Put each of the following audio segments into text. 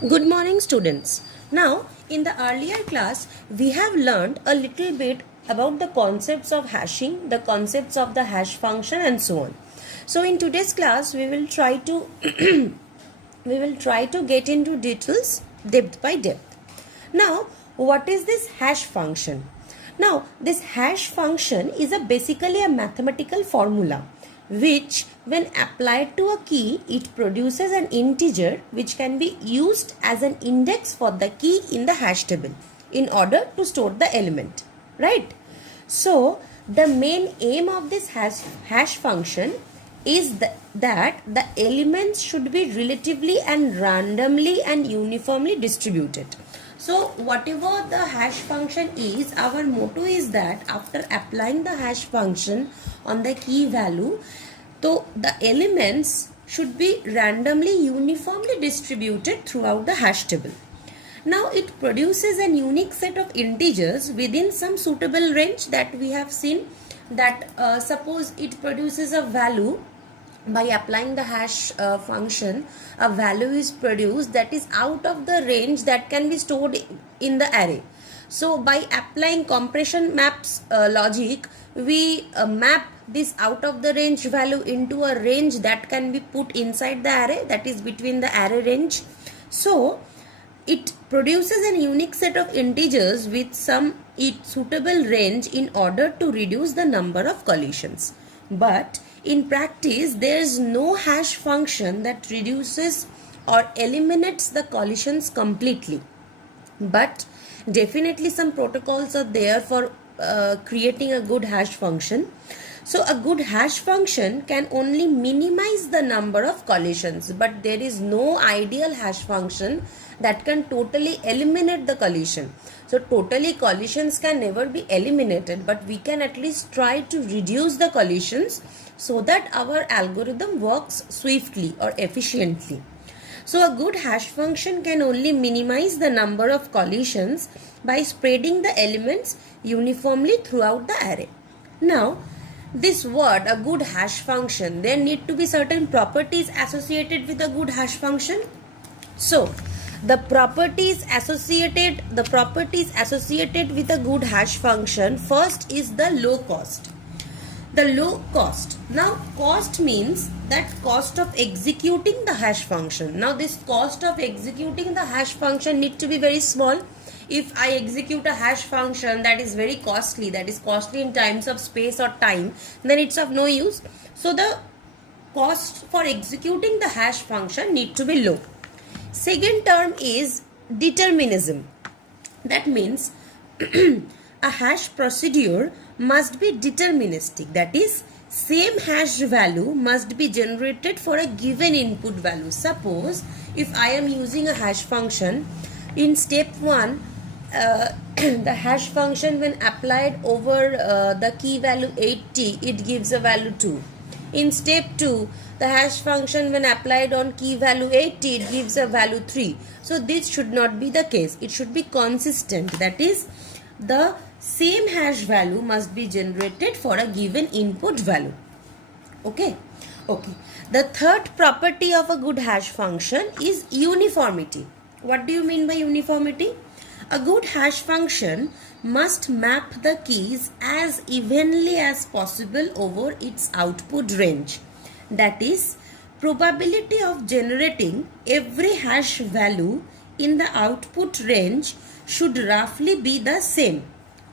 Good morning, students. Now, in the earlier class, we have learned a little bit about the concepts of hashing, the concepts of the hash function, and so on. So, in today's class, we will try to get into details depth by depth. Now, what is this hash function? Now, this hash function is basically a mathematical formula which, when applied to a key, it produces an integer which can be used as an index for the key in the hash table in order to store the element, right? So, the main aim of this hash function is that the elements should be relatively and randomly and uniformly distributed. So whatever the hash function is, our motto is that after applying the hash function on the key value, so the elements should be randomly uniformly distributed throughout the hash table. Now it produces a unique set of integers within some suitable range that we have seen, that suppose it produces a value. By applying the hash function, a value is produced that is out of the range that can be stored in the array. So by applying compression maps logic, we map this out of the range value into a range that can be put inside the array, that is between the array range. So it produces a unique set of integers with some suitable range in order to reduce the number of collisions. But in practice, there is no hash function that reduces or eliminates the collisions completely. But definitely some protocols are there for creating a good hash function. So a good hash function can only minimize the number of collisions, but there is no ideal hash function that can totally eliminate the collision. So totally collisions can never be eliminated, but we can at least try to reduce the collisions so that our algorithm works swiftly or efficiently. So a good hash function can only minimize the number of collisions by spreading the elements uniformly throughout the array. Now, this word, a good hash function, there need to be certain properties associated with a good hash function. So, the properties associated with a good hash function, first is the low cost. The low cost. Now, cost means that cost of executing the hash function. Now, this cost of executing the hash function need to be very small. If I execute a hash function that is very costly, that is costly in terms of space or time, then it's of no use. So, the cost for executing the hash function need to be low. Second term is determinism. That means a hash procedure must be deterministic. That is, same hash value must be generated for a given input value. Suppose if I am using a hash function, in step 1, the hash function when applied over the key value 80, it gives a value 2. In step 2, the hash function when applied on key value 80, it gives a value 3. So this should not be the case. It should be consistent. That is, the same hash value must be generated for a given input value. Okay. The third property of a good hash function is uniformity. What do you mean by uniformity? A good hash function must map the keys as evenly as possible over its output range. That is, probability of generating every hash value in the output range should roughly be the same.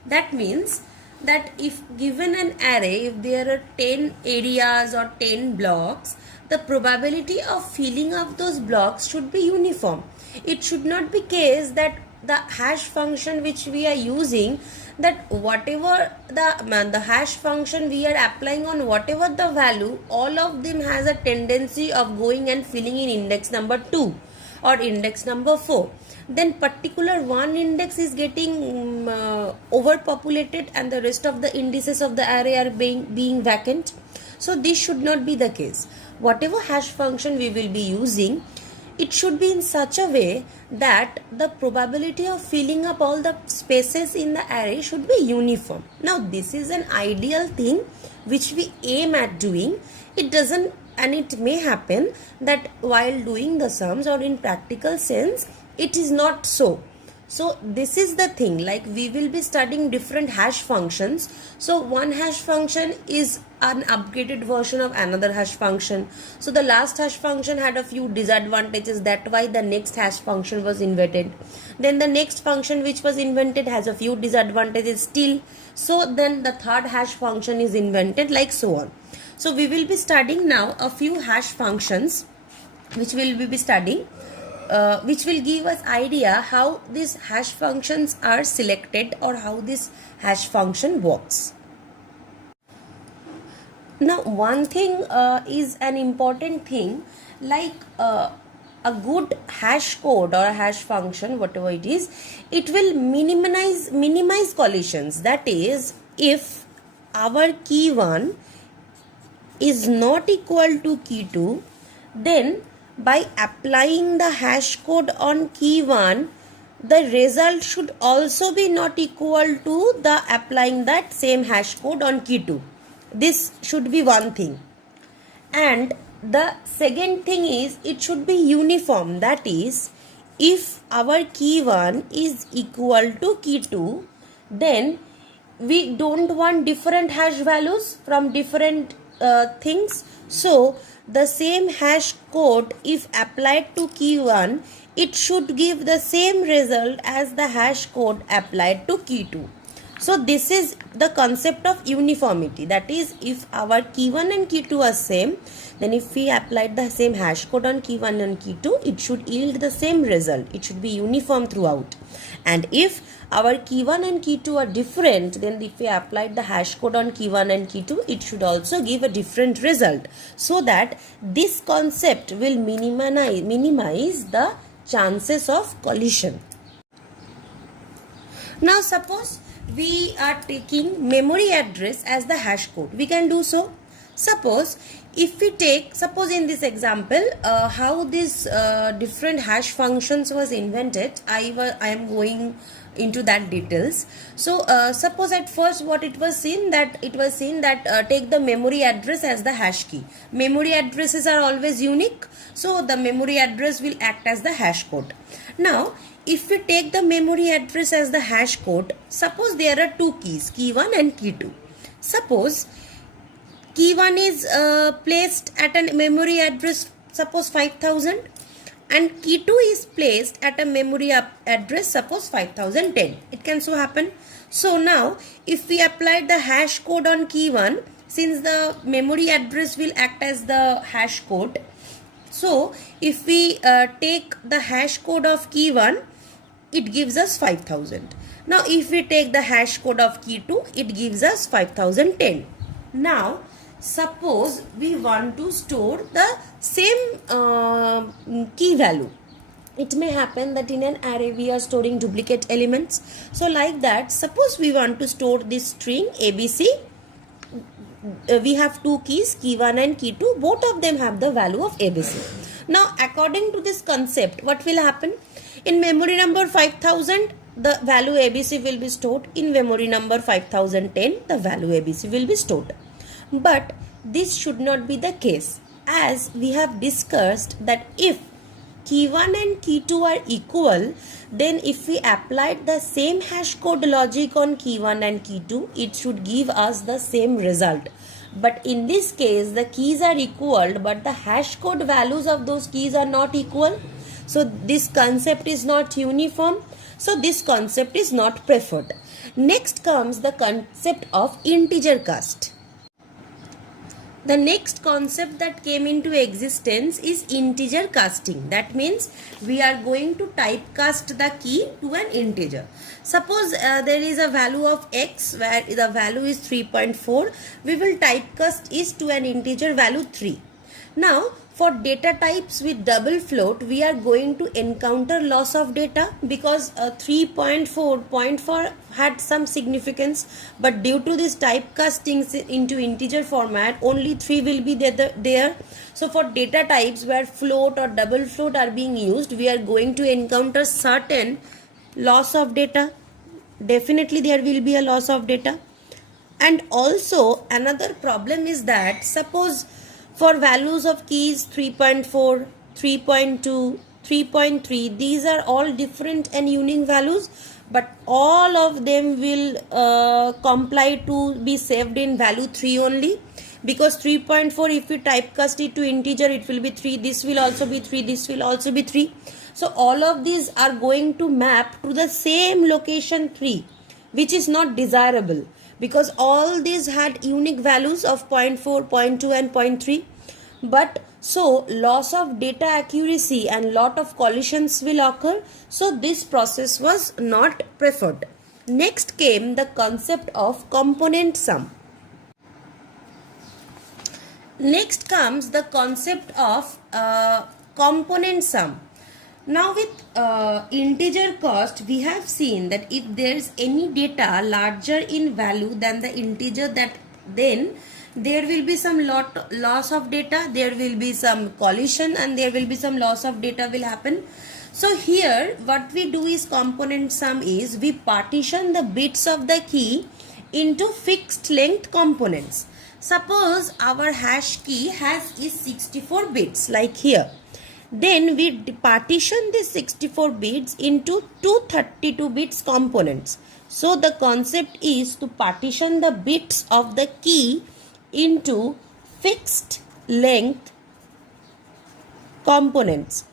That means that if given an array, if there are 10 areas or 10 blocks, the probability of filling up those blocks should be uniform. It should not be case that the hash function which we are using, that whatever the hash function we are applying on whatever the value, all of them has a tendency of going and filling in index number 2 or index number 4. Then particular one index is getting overpopulated and the rest of the indices of the array are being vacant. So this should not be the case. Whatever hash function we will be using, it should be in such a way that the probability of filling up all the spaces in the array should be uniform. Now this is an ideal thing which we aim at doing. It doesn't and it may happen that while doing the sums or in practical sense it is not so. So this is the thing, like we will be studying different hash functions. So one hash function is an upgraded version of another hash function. So the last hash function had a few disadvantages, that's why the next hash function was invented. Then the next function which was invented has a few disadvantages still, so then the third hash function is invented, like so on. So we will be studying now a few hash functions which we will be studying, which will give us idea how these hash functions are selected or how this hash function works. Now one thing is an important thing, like a good hash code or a hash function, whatever it is, it will minimize collisions. That is, if our key 1 is not equal to key 2, then by applying the hash code on key 1, the result should also be not equal to the applying that same hash code on key 2. This should be one thing. And the second thing is, it should be uniform. That is, if our key 1 is equal to key 2, then we don't want different hash values from different things. So the same hash code, if applied to key 1, it should give the same result as the hash code applied to key 2. So this is the concept of uniformity. That is, if our key 1 and key 2 are same, then if we applied the same hash code on key 1 and key 2, it should yield the same result. It should be uniform throughout. And if our key 1 and key 2 are different, then if we applied the hash code on key 1 and key 2, it should also give a different result, so that this concept will minimize the chances of collision. Now suppose we are taking memory address as the hash code. We can do so. Suppose if we take, suppose in this example, how this different hash functions was invented, I am going into that details. So suppose at first what it was seen that take the memory address as the hash key. Memory addresses are always unique, so the memory address will act as the hash code. Now if we take the memory address as the hash code, suppose there are two keys, key 1 and key 2. Suppose key 1 is placed at a memory address, suppose 5000, and key 2 is placed at a memory address, suppose 5010. It can so happen. So now if we applied the hash code on key 1, since the memory address will act as the hash code, so if we take the hash code of key 1, it gives us 5000. Now if we take the hash code of key 2, it gives us 5010. Now suppose we want to store the same key value. It may happen that in an array we are storing duplicate elements. So like that, suppose we want to store this string ABC. We have two keys, key 1 and key 2. Both of them have the value of ABC. Now according to this concept, what will happen? In memory number 5000, the value ABC will be stored. In memory number 5010, the value ABC will be stored. But this should not be the case, as we have discussed that if key 1 and key 2 are equal, then if we applied the same hash code logic on key 1 and key 2, it should give us the same result. But in this case, the keys are equal, but the hash code values of those keys are not equal. So this concept is not uniform. So this concept is not preferred. Next comes the concept of integer cast. The next concept that came into existence is integer casting. That means we are going to typecast the key to an integer. Suppose there is a value of x where the value is 3.4. We will typecast is to an integer value 3. Now for data types with double float, we are going to encounter loss of data because 3.4 had some significance, but due to this typecasting into integer format, only 3 will be there. So for data types where float or double float are being used, we are going to encounter certain loss of data. Definitely there will be a loss of data. And also another problem is that suppose For values of keys 3.4, 3.2, 3.3, these are all different and unique values, but all of them will comply to be saved in value 3 only, because 3.4, if we typecast it to integer, it will be 3, this will also be 3, this will also be 3. So all of these are going to map to the same location 3, which is not desirable, because all these had unique values of 0.4, 0.2 and 0.3. But so loss of data accuracy and lot of collisions will occur, so this process was not preferred. Next came the concept of component sum. Next comes the concept of component sum. Now with integer cost, we have seen that if there is any data larger in value than the integer, that then there will be some loss of data, there will be some collision, and there will be some loss of data will happen. So here what we do is component sum is we partition the bits of the key into fixed length components. Suppose our hash key is 64 bits like here. Then we partition this 64 bits into two 32 bits components. So the concept is to partition the bits of the key into fixed length components.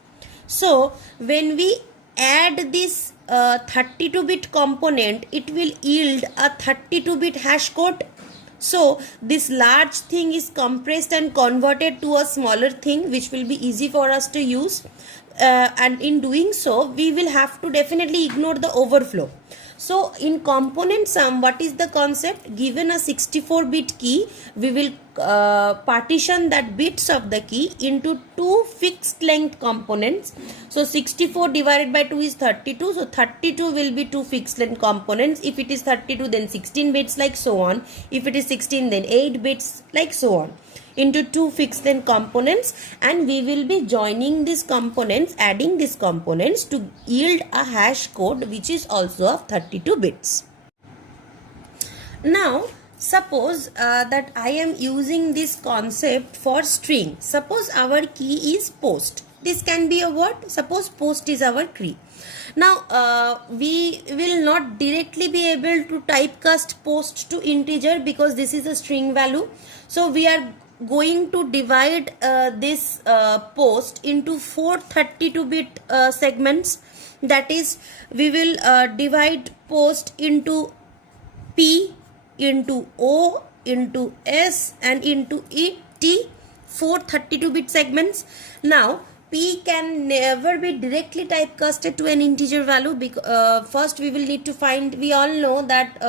So when we add this 32-bit component, it will yield a 32-bit hash code. So this large thing is compressed and converted to a smaller thing, which will be easy for us to use, and in doing so we will have to definitely ignore the overflow. So in component sum, what is the concept? Given a 64-bit key, we will partition that bits of the key into two fixed length components. So 64 divided by 2 is 32. So 32 will be two fixed length components. If it is 32, then 16 bits, like so on. If it is 16, then 8 bits, like so on, into two fixed length components, and we will be joining these components, adding these components to yield a hash code which is also of 32 bits. Now suppose that I am using this concept for string. Suppose our key is post. This can be a word. Suppose post is our key. Now we will not directly be able to typecast post to integer because this is a string value. So we are going to divide this post into 4 32-bit segments. That is, we will divide post into P, into O, into S and into ET, 4 32-bit segments. Now P can never be directly typecasted to an integer value. First we will need to find, we all know that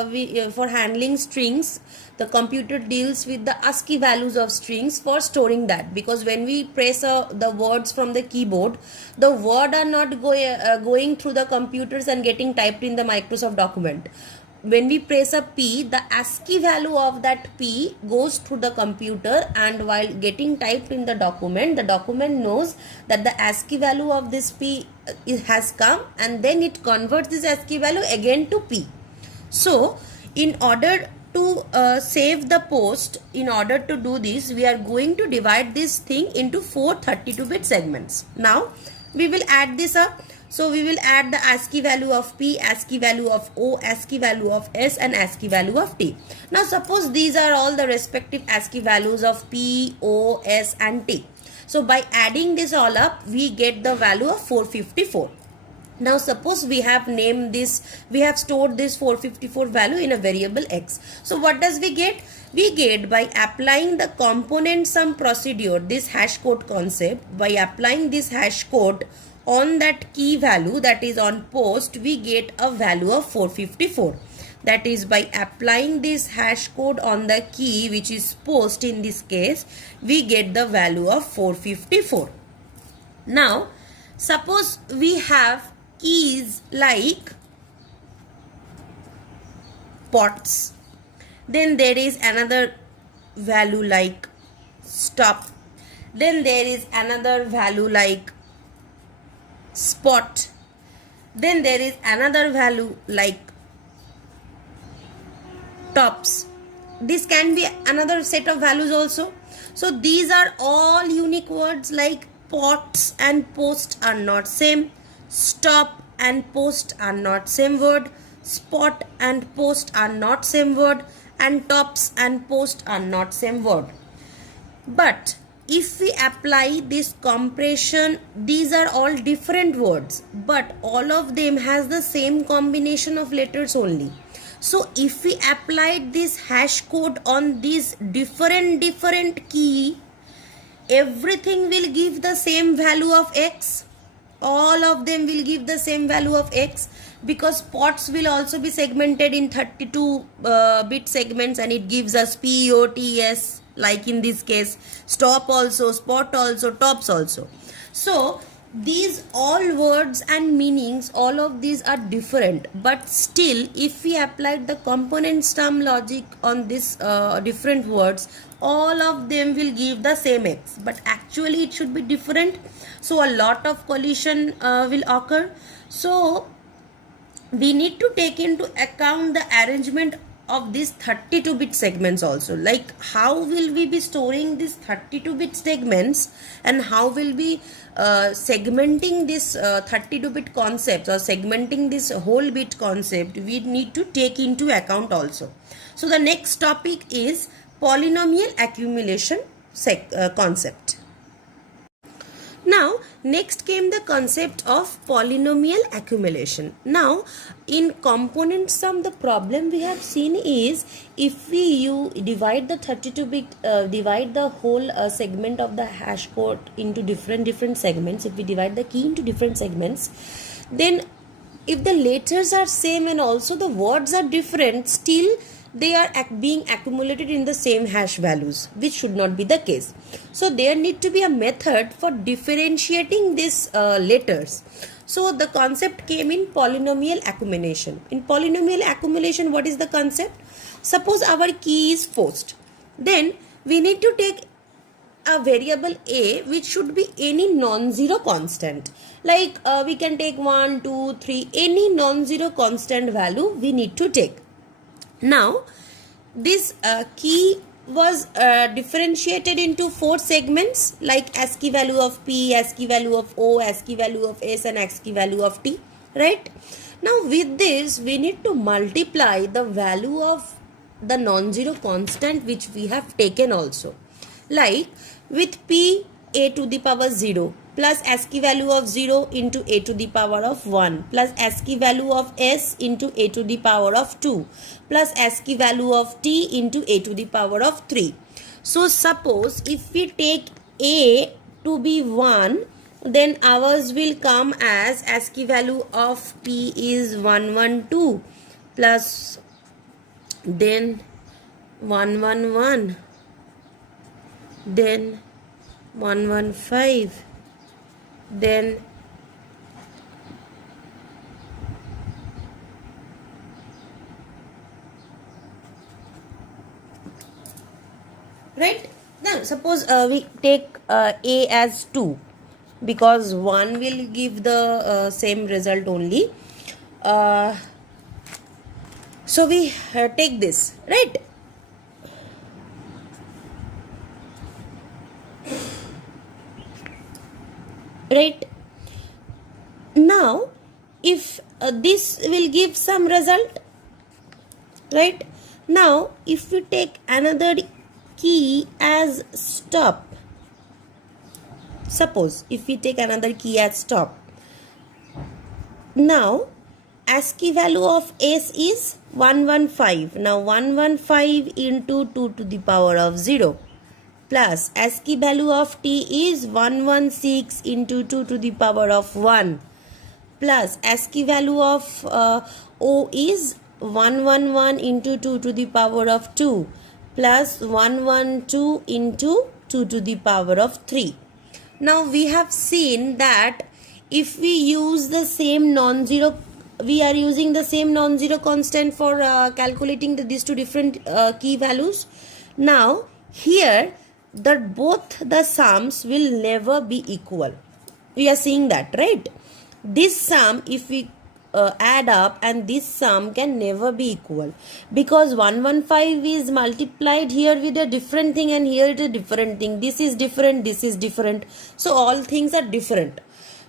for handling strings, the computer deals with the ASCII values of strings for storing that, because when we press the words from the keyboard, the word are not going through the computers and getting typed in the Microsoft document. When we press a P, the ASCII value of that P goes through the computer, and while getting typed in the document knows that the ASCII value of this P has come, and then it converts this ASCII value again to P. So in order to save the post, in order to do this, we are going to divide this thing into 4 32-bit segments. Now we will add this up. So we will add the ASCII value of P, ASCII value of O, ASCII value of S and ASCII value of T. Now suppose these are all the respective ASCII values of P, O, S and T. So by adding this all up, we get the value of 454. Now suppose we have named this, we have stored this 454 value in a variable X. So what does we get? We get, by applying the component sum procedure, this hash code concept, by applying this hash code on that key value, that is on post, we get a value of 454. That is, by applying this hash code on the key, which is post in this case, we get the value of 454. Now suppose we have keys like pots, then there is another value like stop, then there is another value like spot, then there is another value like tops. This can be another set of values also. So these are all unique words, like pots and post are not same, stop and post are not same word, spot and post are not same word, and tops and post are not same word. But if we apply this compression, these are all different words, but all of them has the same combination of letters only. So if we applied this hash code on these different key, everything will give the same value of x. All of them will give the same value of x, because pots will also be segmented in 32 bit segments, and it gives us POTS, like in this case, stop also, spot also, tops also. So these all words and meanings, all of these are different, but still if we applied the component sum logic on this different words, all of them will give the same x, but actually it should be different. So a lot of collision will occur. So we need to take into account the arrangement of these 32-bit segments also, like how will we be storing these 32-bit segments, and how will we segmenting this 32-bit concepts, or segmenting this whole bit concept, we need to take into account also. So the next topic is polynomial accumulation concept. Now next came the concept of polynomial accumulation. Now in component sum, the problem we have seen is, if we divide the 32-bit divide the whole segment of the hash code into different segments, if we divide the key into different segments, then if the letters are same and also the words are different, still they are being accumulated in the same hash values, which should not be the case. So there need to be a method for differentiating these letters. So the concept came in polynomial accumulation. In polynomial accumulation, what is the concept? Suppose our key is post, then we need to take a variable a, which should be any non-zero constant, like we can take 1, 2, 3, any non-zero constant value we need to take. Now this key was differentiated into 4 segments, like ASCII value of P, ASCII value of O, ASCII value of S, and ASCII value of T, right? Now with this we need to multiply the value of the non-zero constant which we have taken also, like with P, a to the power 0 plus ASCII value of 0 into a to the power of 1 plus ASCII value of S into a to the power of 2 plus ASCII value of T into a to the power of 3. So suppose if we take a to be 1, then ours will come as ASCII value of P is 112 plus then 111, then 115, then right. Now suppose we take a as 2, because 1 will give the same result only. So we take this, right? Right. Now if this will give some result, right? Now if we take another key as stop, suppose if we take another key as stop, now ASCII value of S is 115. Now 115 into 2 to the power of 0 plus ASCII value of T is 116 into 2 to the power of 1 plus ASCII value of O is 111 into 2 to the power of 2 plus 112 into 2 to the power of 3. Now we have seen that if we use the same non-zero, we are using the same non-zero constant for calculating these two different key values. Now here that both the sums will never be equal. We are seeing that, right? This sum, if we add up, and this sum can never be equal, because 115 is multiplied here with a different thing and here it is a different thing. This is different, this is different. So all things are different.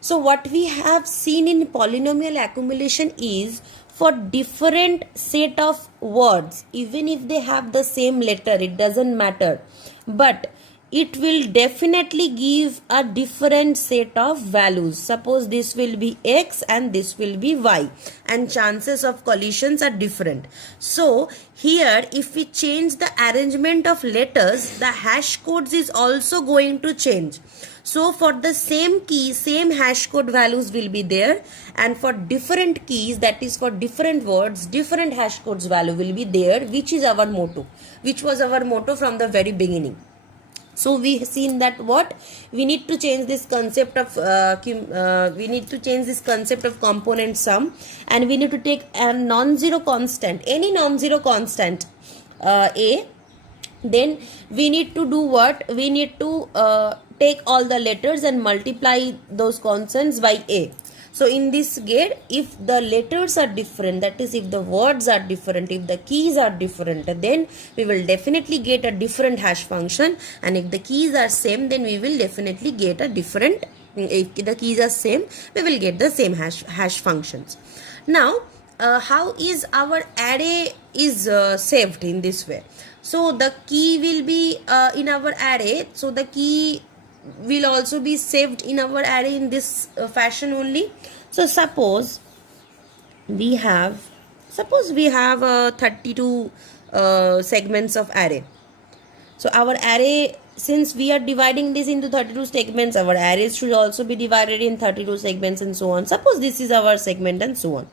So what we have seen in polynomial accumulation is, for different set of words, even if they have the same letter, it doesn't matter, but it will definitely give a different set of values. Suppose this will be x and this will be y, and chances of collisions are different. So here, if we change the arrangement of letters, the hash codes is also going to change. So for the same key, same hash code values will be there, and for different keys, that is for different words, different hash codes value will be there, which is our motto, which was our motto from the very beginning. So we have seen that what we need to change this concept of component sum, and we need to take a non-zero constant, any non-zero constant a. Then we need to do what? We need to take all the letters and multiply those constants by a. So in this gate, if the letters are different, that is if the words are different, if the keys are different, then we will definitely get a different hash function, and if the keys are same, then we will definitely get a different, if the keys are same, we will get the same hash functions. Now how is our array is saved in this way? So the key will be in our array, so the key will also be saved in our array in this fashion only. So suppose we have 32 segments of array. So our array, since we are dividing this into 32 segments, our arrays should also be divided in 32 segments and so on. Suppose this is our segment and so on.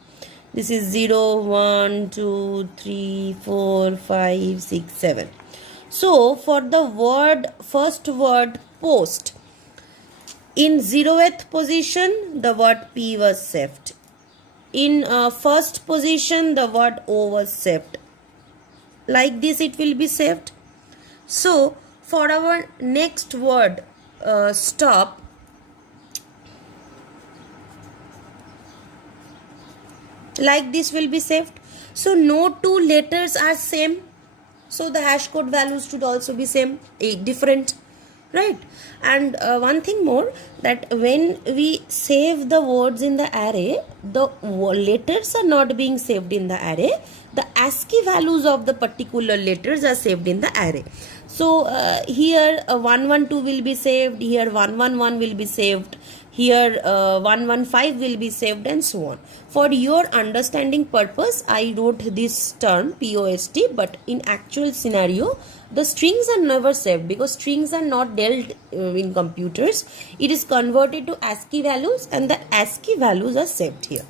This is 0, 1, 2, 3, 4, 5, 6, 7. So for the first word post, in 0th position, the word P was saved. In first position, the word O was saved. Like this it will be saved. So for our next word stop, like this will be saved. So no two letters are same, so the hash code values should also be same, different, right? And one thing more, that when we save the words in the array, the letters are not being saved in the array, the ASCII values of the particular letters are saved in the array. So here 112 will be saved, here 111 will be saved, here 115 will be saved, and so on. For your understanding purpose, I wrote this term POST, but in actual scenario, the strings are never saved, because strings are not dealt in computers. It is converted to ASCII values, and the ASCII values are saved here.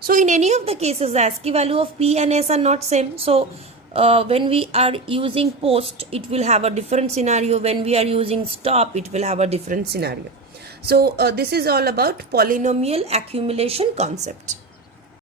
So in any of the cases, the ASCII value of P and S are not same. So when we are using post, it will have a different scenario. When we are using stop, it will have a different scenario. So this is all about polynomial accumulation concept.